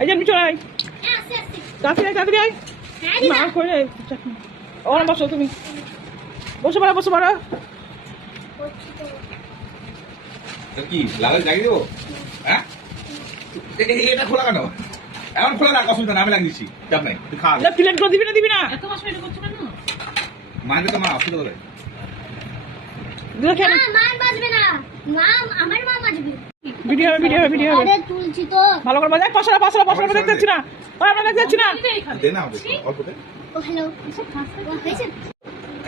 এই যে চলে আয়, তাড়াতাড়ি আয়, তাড়াতাড়ি আয়। মা করে ওখানে বসো, তুমি বসে পড়ো, বসে পড়ো। কি লাগাই লাগিয়ে দেবো? হ্যাঁ, এটা খোলা কেন? এমন খোলা রাখ, অসুবিধা না, আমি লাগিয়ে দিচ্ছি, চাপ নাই, তুই খা। প্লেট করে দিবি না, দিবি না? মাঝে তো মা অসুবিধা করে দিলে কেন? ভিডিও হবে, ভিডিও হবে, ভিডিও হবে। ভালো করে বাজায়, পাশারা পাশারা পাশারা দেখতে যাচ্ছি না, ওই আমরা দেখতে যাচ্ছি না। দে না, অল্প দে।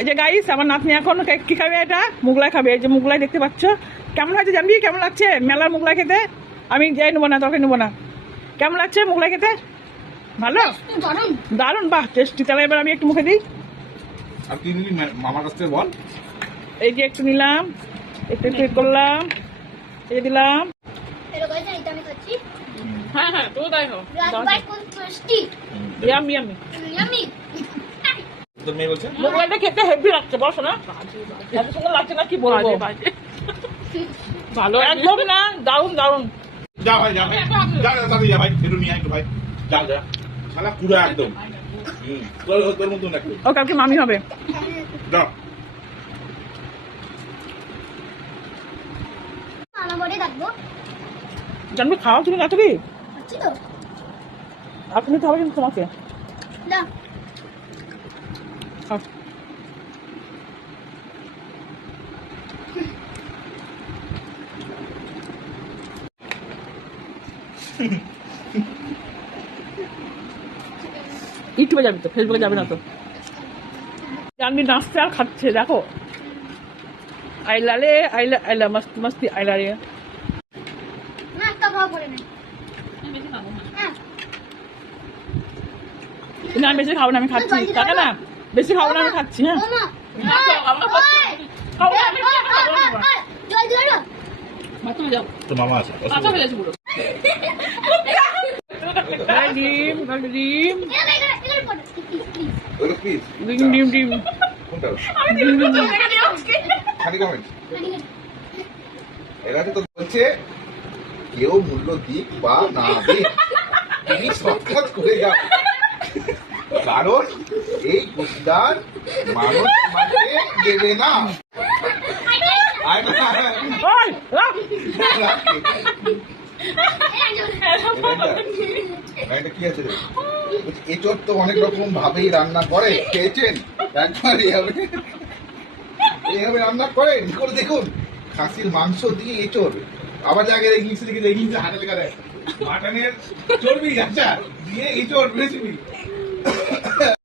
এই যে গাইস, আমার নাতনি এখন কি খাবে? এটা মুগলাই খাবে। এই যে মুগলাই দেখতে পাচ্ছ, কেমন লাগছে জানবি? কেমন লাগছে মেলার মুগলাই খেতে? আমি যাই নেবো না, তোকে নেবো না। কেমন লাগছে মুগলাই খেতে? ভালো, দারুণ, বাহ টেস্টি। তাহলে এবার আমি একটু মুখে দিই। আর কি নিবি মামার কাছ থেকে বল? এই যে একটু নিলাম, একটু একটু করলাম, এই দিলাম। হ্যাঁ হ্যাঁ, তো তাই হোক। Yummy yummy. তোর মেয়ে বলছে মুগলাইটা খেতে হেভি লাগছে, বসো না? এত সুন্দর লাগছে না, কি বলবো। ভালো একদম না, দারুণ দারুণ। যা ভাই, যা ভাই, যা তাড়াতাড়ি যা ভাই, একটু নিয়ে আয় একটু ভাই, যা যা। শালা পুরো একদম তোর মতন একটু। ও কালকে মামি হবে। যা জানবি খাওয়া তুমি রাখবি? আপনি তো হবে কিন্তু তোমাকে খাও। ইউটিউবে যাবি তো, ফেসবুকে যাবে না তো? জানবি নাচতে আর খাচ্ছে, দেখো। আইলা রে আইলা, আইলা মস্তি মস্তি আইলা রে। না বেশি খাবো না, আমি খাচ্ছি। টাকা না বেশি খাবো না, আমি খাচ্ছি। হ্যাঁ তোর মামা আছে ডিম ডিম ওগুলো প্লিজ ডিম ডিম ডিম। কোনটা? খালি কমেন্ট। এরা তো বলছে কেউ মূল্য দিক বা না দিক, তুমি সৎকাজ করে যাও, কারণ এই প্রতিদান মানুষ তোমাকে দেবে না। এটা কি আছে? এঁচড় তো অনেক রকম ভাবেই রান্না করে, খেয়েছেন? একবার এইভাবে রান্না করে দেখুন, খাসির মাংস দিয়ে এঁচড়। আবার আগে ইংলিশে লিখে দেয়, ইংলিশে হাতে লেখা দেয় মাটনের চর্বি আচ্ছা দিয়ে এঁচড় রেসিপি।